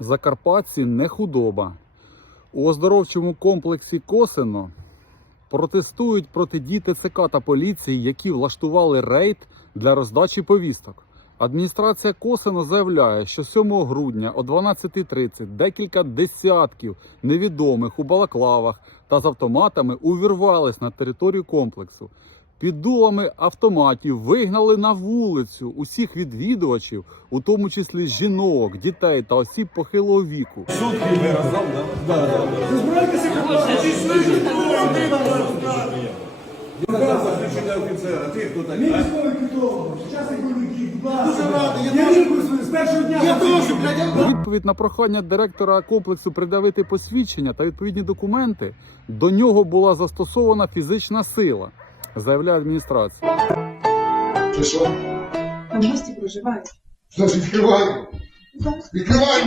Закарпатці не худоба. У оздоровчому комплексі Косино протестують проти дій ТЦК та поліції, які влаштували рейд для роздачі повісток. Адміністрація Косино заявляє, що 7 грудня о 12.30 декілька десятків невідомих у балаклавах та з автоматами увірвались на територію комплексу. Під дулами автоматів вигнали на вулицю усіх відвідувачів, у тому числі жінок, дітей та осіб похилого віку. Мій військовий квіток, сучасний бойовиків, будь ласка. Я лікую з першого дня. Я теж, блядь, відповідь на прохання директора комплексу придавити посвідчення та відповідні документи, до нього була застосована фізична сила, заявляє адміністрація. Чи що? Там гості проживають. Значить, відкриваємо. Відкриваємо.